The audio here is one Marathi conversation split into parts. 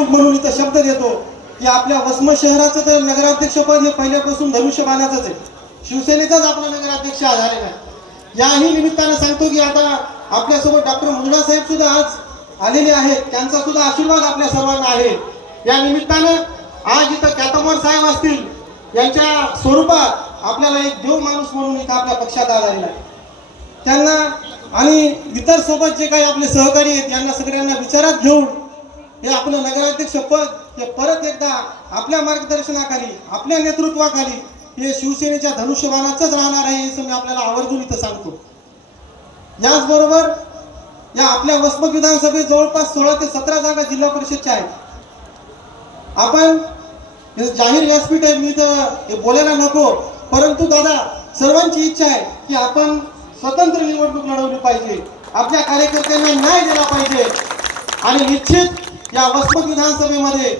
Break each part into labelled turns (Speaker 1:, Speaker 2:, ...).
Speaker 1: म्हणून इथं शब्द देतो की आपल्या वसमत शहराचं तर नगराध्यक्षपद हे पहिल्यापासून धनुष्यबाणाचंच आहे. शिवसेनेचाच आपला नगराध्यक्ष आधारेला झालेला आहे याही निमित्तानं सांगतो की आता आपल्यासोबत डॉक्टर मुंजडा साहेब सुद्धा आज आलेले आहेत. त्यांचा सुद्धा आशीर्वाद आपल्या सर्वांना आहे. या निमित्तानं आज इथं कॅतमोर साहेब असतील यांच्या स्वरूपात आपल्याला एक देव माणूस म्हणून इथं आपल्या पक्षात आधारेला आहे. त्यांना आणि इतर सोबत जे काही आपले सहकारी आहेत यांना सगळ्यांना विचारात घेऊन हे आपलं नगराध्यक्ष पद हे परत एकदा आपल्या मार्गदर्शनाखाली आपल्या नेतृत्वाखाली हे शिवसेनेच्या धनुष्यबाणाचंच राहणार आहे असं मी आपल्याला आवर्जून इथं सांगतो. याचबरोबर या आपल्या वसमत विधानसभेत जवळपास सोळा ते सतरा जागा जिल्हा परिषदच्या आहेत. आपण जाहीर व्यासपीठ आहे मी तर हे बोलायला नको परंतु दादा सर्वांची इच्छा आहे की आपण स्वतंत्र निवडणूक लढवली पाहिजे. आपल्या कार्यकर्त्यांना न्याय दिला पाहिजे. आणि निश्चित या वसमत विधानसभेमध्ये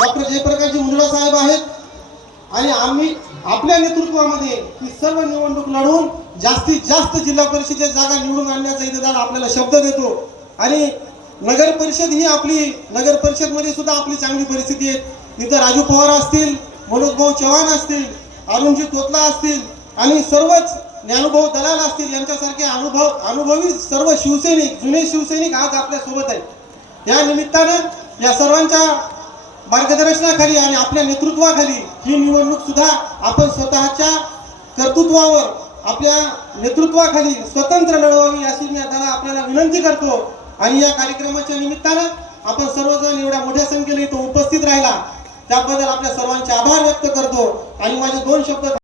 Speaker 1: डॉक्टर जयप्रकाशजी मुंडा साहेब आहेत. आणि आम्ही आपल्या नेतृत्वामध्ये ही सर्व निवडणूक लढवून जास्तीत जास्त जिल्हा परिषदेच्या जागा निवडून आणण्याचा इथे आपल्याला शब्द देतो. आणि नगर परिषद ही आपली नगर परिषदमध्ये सुद्धा आपली चांगली परिस्थिती आहे. तिथं राजू पवार असतील मनोज भाऊ चव्हाण असतील अरुणजी तोतला असतील आणि सर्वच ज्ञानुभव दलाल असतील यांच्यासारखे अनुभव अनुभवी सर्व शिवसैनिक जुने शिवसैनिक आज आपल्यासोबत आहेत. या निमित्तानं या सर्वांच्या मार्गदर्शनाखाली आणि आपल्या नेतृत्वाखाली ही निवडणूक सुद्धा आपण स्वतःच्या कर्तृत्वावर आपल्या नेतृत्वाखाली स्वतंत्र लढवावी अशी मी त्याला आपल्याला विनंती करतो. आणि या कार्यक्रमाच्या निमित्तानं आपण सर्वजण एवढ्या मोठ्या संख्येने इथं उपस्थित राहिला. त्याबद्दल आपल्या सर्वांचे आभार व्यक्त करतो. आणि माझे दोन शब्द